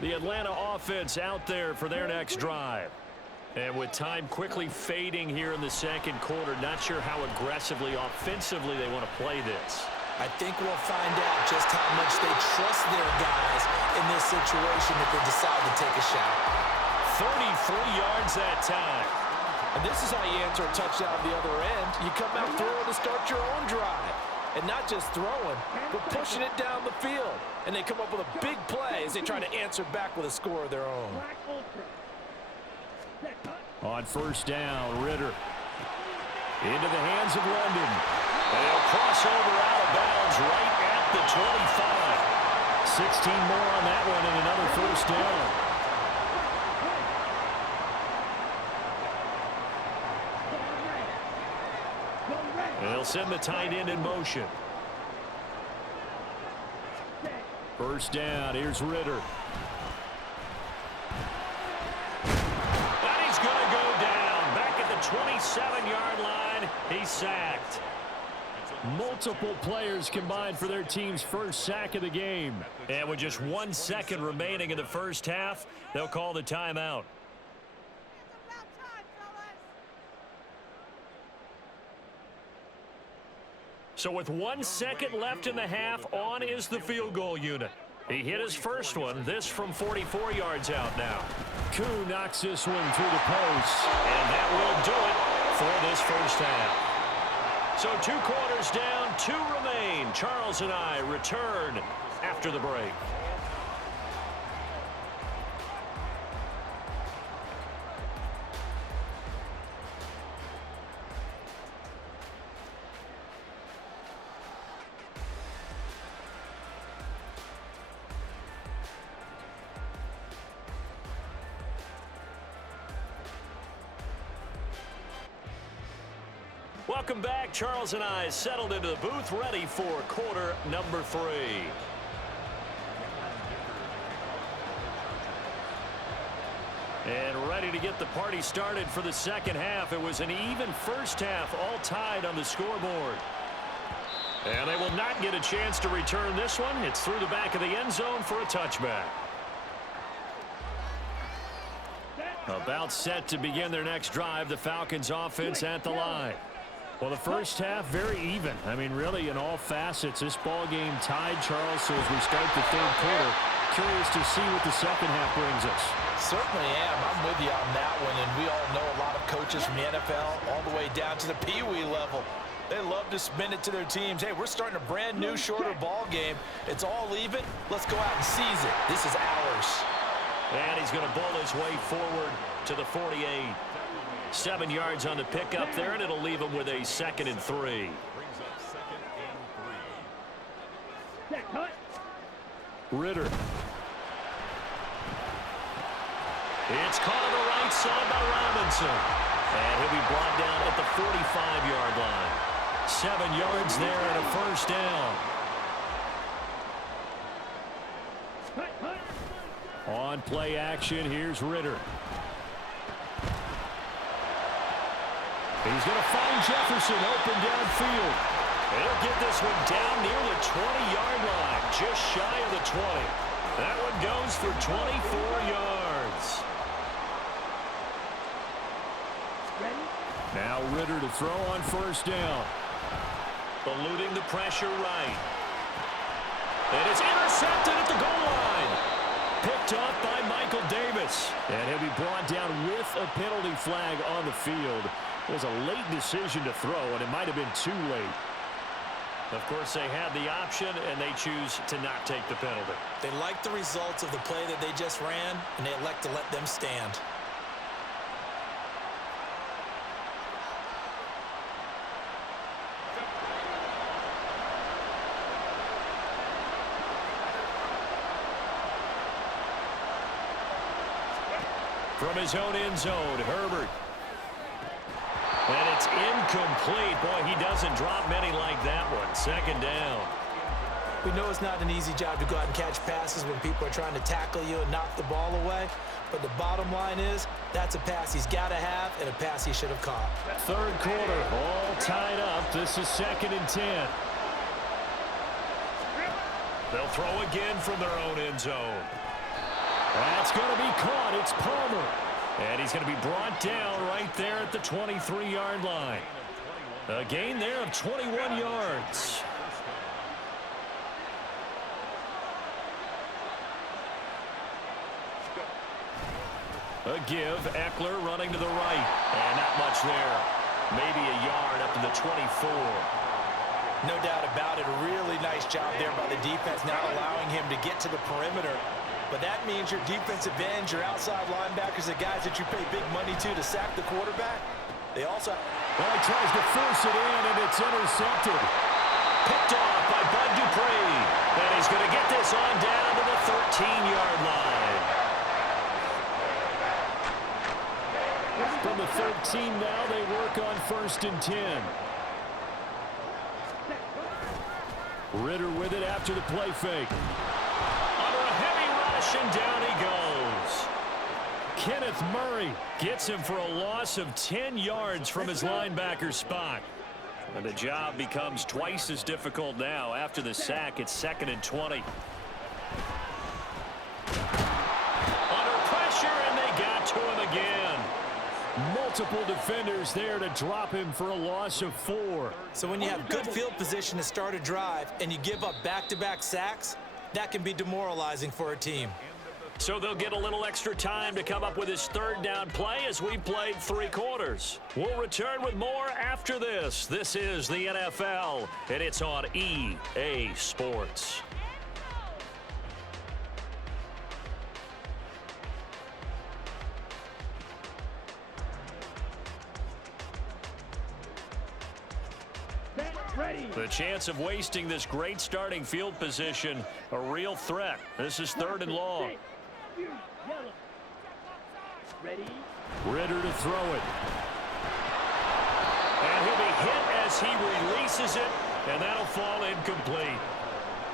The Atlanta offense out there for their next drive. And with time quickly fading here in the second quarter, not sure how aggressively, offensively they want to play this. I think we'll find out just how much they trust their guys in this situation if they decide to take a shot. 33 yards that time. And this is how you answer a touchdown on the other end. You come out throwing to start your own drive. And not just throwing, but pushing it down the field. And they come up with a big play as they try to answer back with a score of their own. On first down, Ritter. Into the hands of London. And he'll cross over out of bounds right at the 25. 16 more on that one and another first down. They'll send the tight end in motion. First down, here's Ritter. And he's going to go down. Back at the 27-yard line, he's sacked. Multiple players combined for their team's first sack of the game. And with just 1 second remaining in the first half, they'll call the timeout. So with 1 second left in the half, on is the field goal unit. He hit his first one, this from 44 yards out now. Koo knocks this one through the post. And that will do it for this first half. So 2 quarters down, 2 remain. Charles and I return after the break. Welcome back. Charles and I settled into the booth, ready for quarter number 3. And ready to get the party started for the second half. It was an even first half, all tied on the scoreboard. And they will not get a chance to return this one. It's through the back of the end zone for a touchback. About set to begin their next drive, the Falcons offense at the line. Well, the first half, very even. I mean, really, in all facets, this ball game tied, Charles. So as we start the third quarter, curious to see what the second half brings us. Certainly am. I'm with you on that one. And we all know a lot of coaches from the NFL all the way down to the Pee-wee level. They love to spin it to their teams. Hey, we're starting a brand new, shorter ball game. It's all even. Let's go out and seize it. This is ours. And he's going to bowl his way forward to the 48. 7 yards on the pickup there, and it'll leave him with a 2nd and 3. Ritter. It's caught on the right side by Robinson. And he'll be brought down at the 45-yard line. 7 yards there and a first down. On play action, here's Ritter. He's going to find Jefferson open downfield. He'll get this one down near the 20-yard line, just shy of the 20. That one goes for 24 yards. Now Ritter to throw on first down. Eluding the pressure right. And it's intercepted at the goal line. Picked off by Michael Davis. And he'll be brought down with a penalty flag on the field. It was a late decision to throw, and it might have been too late. Of course, they had the option, and they choose to not take the penalty. They like the results of the play that they just ran, and they elect to let them stand. From his own end zone, Herbert. And it's incomplete. Boy, he doesn't drop many like that one. 2nd down. We know it's not an easy job to go out and catch passes when people are trying to tackle you and knock the ball away. But the bottom line is, that's a pass he's got to have and a pass he should have caught. Third quarter, all tied up. This is 2nd and 10. They'll throw again from their own end zone. That's going to be caught. It's Palmer. And he's going to be brought down right there at the 23-yard line. A gain there of 21 yards. A give. Eckler running to the right. And not much there. Maybe a yard up to the 24. No doubt about it. A really nice job there by the defense, not allowing him to get to the perimeter. But that means your defensive ends, your outside linebackers, the guys that you pay big money to sack the quarterback, they also... Well, he tries to force it in, and it's intercepted. Picked off by Bud Dupree. And he's going to get this on down to the 13-yard line. From the 13 now, they work on 1st and 10. Ritter with it after the play fake. Under a heavy rush, and down he goes. Kenneth Murray gets him for a loss of 10 yards from his linebacker spot. And the job becomes twice as difficult now. After the sack, it's 2nd and 20. Under pressure, and they got to him again. Multiple defenders there to drop him for a loss of 4. So when you have good field position to start a drive and you give up back-to-back sacks, that can be demoralizing for a team. So they'll get a little extra time to come up with his 3rd down play as we played 3 quarters. We'll return with more after this. This is the NFL, and it's on EA Sports. The chance of wasting this great starting field position, a real threat. This is 3rd and long. Ritter to throw it. And he'll be hit as he releases it, and that'll fall incomplete.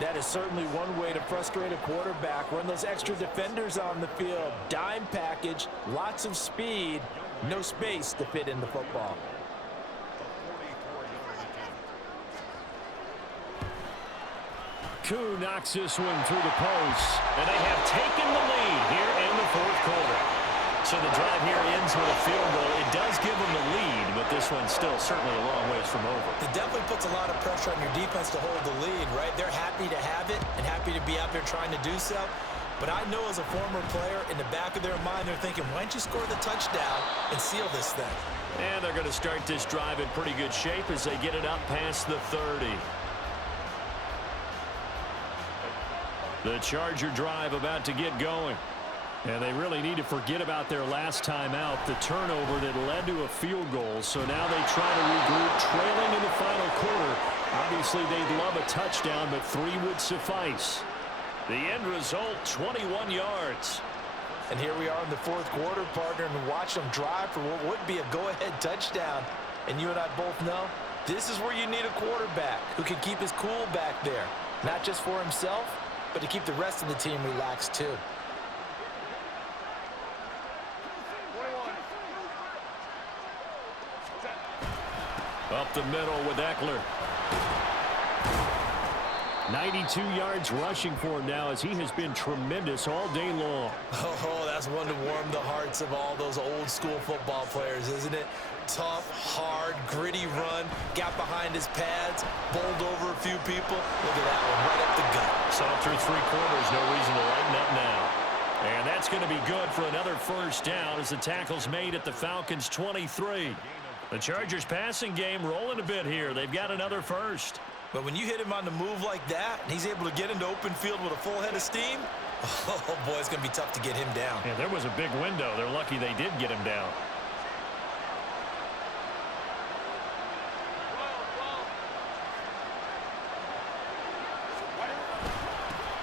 That is certainly one way to frustrate a quarterback. Run those extra defenders on the field. Dime package, lots of speed, no space to fit in the football. Koo knocks this one through the post. And they have taken the lead here in the 4th quarter. So the drive here ends with a field goal. It does give them the lead, but this one's still certainly a long ways from over. It definitely puts a lot of pressure on your defense to hold the lead, right? They're happy to have it and happy to be out there trying to do so. But I know as a former player, in the back of their mind, they're thinking, why don't you score the touchdown and seal this thing? And they're going to start this drive in pretty good shape as they get it up past the 30. The Charger drive about to get going. And they really need to forget about their last time out, the turnover that led to a field goal. So now they try to regroup, trailing in the final quarter. Obviously, they'd love a touchdown, but 3 would suffice. The end result, 21 yards. And here we are in the 4th quarter, partner, and watch them drive for what would be a go-ahead touchdown. And you and I both know this is where you need a quarterback who can keep his cool back there. Not just for himself, but to keep the rest of the team relaxed too. Up the middle with Eckler. 92 yards rushing for him now as he has been tremendous all day long. Oh, that's one to warm the hearts of all those old school football players, isn't it? Tough, hard, gritty run, got behind his pads, bowled over a few people. Look at that one, right up the gut. So through 3 quarters, no reason to lighten up now. And that's going to be good for another 1st down as the tackle's made at the Falcons' 23. The Chargers passing game rolling a bit here. They've got another 1st. But when you hit him on the move like that, and he's able to get into open field with a full head of steam, oh boy, it's going to be tough to get him down. Yeah, there was a big window. They're lucky they did get him down.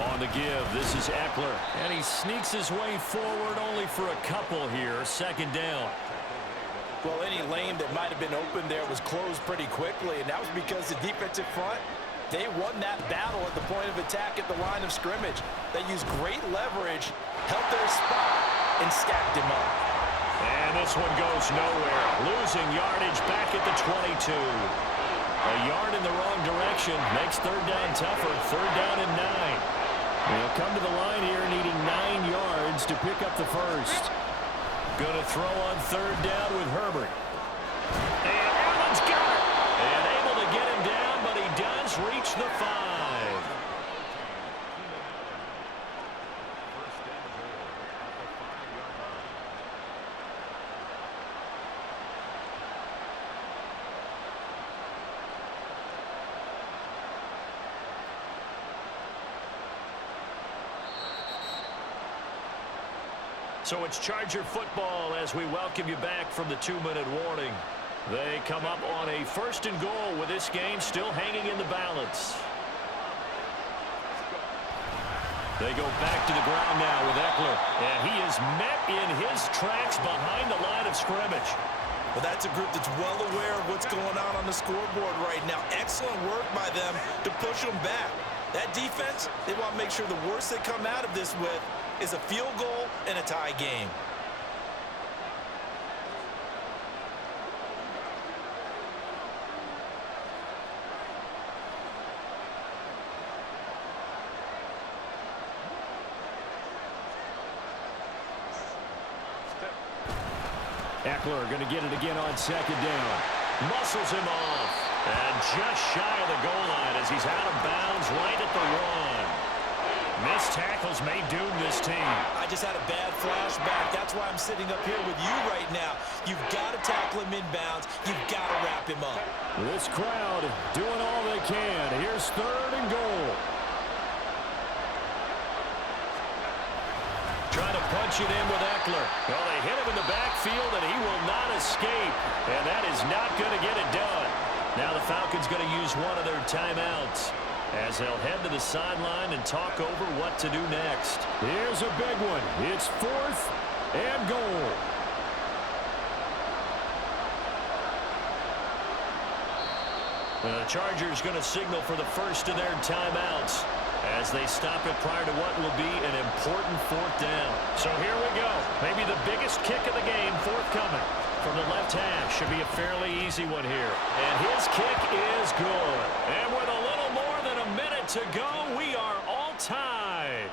On the give, this is Eckler. And he sneaks his way forward only for a couple here. 2nd down. Well, any lane that might have been open there was closed pretty quickly, and that was because the defensive front, they won that battle at the point of attack at the line of scrimmage. They used great leverage, held their spot, and stacked him up. And this one goes nowhere. Losing yardage back at the 22. A yard in the wrong direction makes third down tougher. Third down and 9. They'll come to the line here needing 9 yards to pick up the first. Going to throw on third down with Herbert. And Allen's got it. And able to get him down, but he does reach the 5. So it's Charger football as we welcome you back from the 2-minute warning. They come up on a 1st and goal with this game still hanging in the balance. They go back to the ground now with Eckler. And he is met in his tracks behind the line of scrimmage. Well, that's a group that's well aware of what's going on the scoreboard right now. Excellent work by them to push them back. That defense, they want to make sure the worst they come out of this with is a field goal and a tie game. Eckler going to get it again on 2nd down. Muscles him off. And just shy of the goal line as he's out of bounds right at the 1. Missed tackles may doom this team. I just had a bad flashback. That's why I'm sitting up here with you right now. You've got to tackle him inbounds. You've got to wrap him up. This crowd doing all they can. Here's 3rd and goal. Trying to punch it in with Eckler. Well, they hit him in the backfield, and he will not escape. And that is not going to get it done. Now the Falcons going to use one of their timeouts as they'll head to the sideline and talk over what to do next. Here's a big one. It's 4th and goal. The Chargers going to signal for the first of their timeouts as they stop it prior to what will be an important 4th down. So here we go. Maybe the biggest kick of the game forthcoming from the left hash. Should be a fairly easy one here. And his kick is good. And with a little more than a minute to go, we are all tied.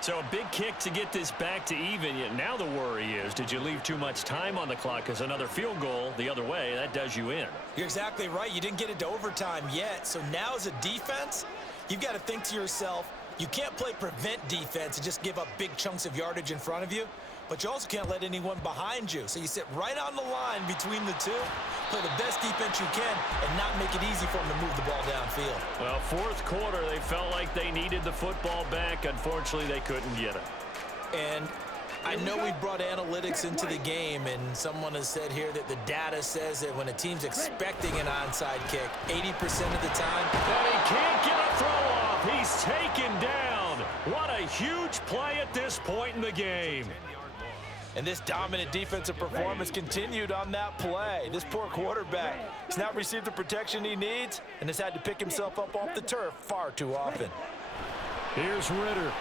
So a big kick to get this back to even. Yet now the worry is, did you leave too much time on the clock? Because another field goal the other way, that does you in. You're exactly right. You didn't get it to overtime yet. So now as a defense, you've got to think to yourself, you can't play prevent defense and just give up big chunks of yardage in front of you. But you also can't let anyone behind you. So you sit right on the line between the two, play the best defense you can, and not make it easy for them to move the ball downfield. Well, 4th quarter, they felt like they needed the football back. Unfortunately, they couldn't get it. And I know we brought analytics into the game, and someone has said here that the data says that when a team's expecting an onside kick, 80% of the time. And he can't get a throw off. He's taken down. What a huge play at this point in the game. And this dominant defensive performance continued on that play. This poor quarterback has not received the protection he needs and has had to pick himself up off the turf far too often. Here's Ritter.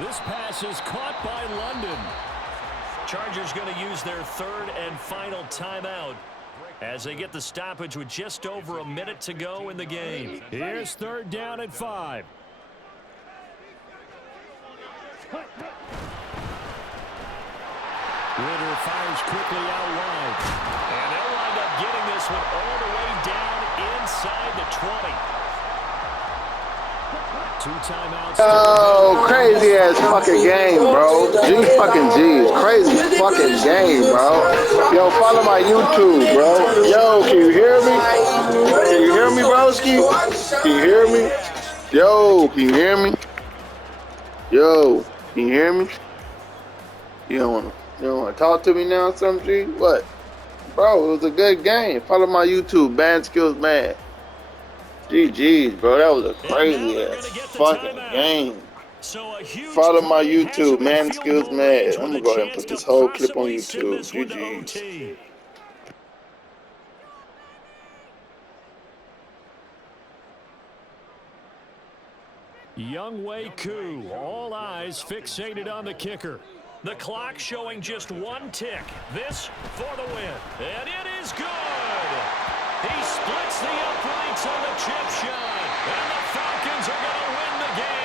This pass is caught by London. Chargers going to use their 3rd and final timeout as they get the stoppage with just over a minute to go in the game. Here's 3rd down and 5. Ritter fires quickly out wide. And they'll wind up getting this one all the way down inside the 20. 2 timeouts. Oh, crazy ass fucking game, bro. G fucking G's. Crazy fucking game, bro. Yo, follow my YouTube, bro. Yo, can you hear me? Can you hear me, broski? Can you hear me? Yo, can you hear me? Yo, can you hear me? You don't want to talk to me now, some G? What? Bro, it was a good game. Follow my YouTube, Band Skills Man. GG's, bro. That was a crazy ass fucking game. Follow my YouTube, Man Skills Man. I'm gonna go ahead and put this whole clip on YouTube. GG's. Younghoe Koo, all eyes fixated on the kicker. The clock showing just 1 tick. This for the win. And it is good. He splits the uprights on the chip shot. And the Falcons are going to win the game.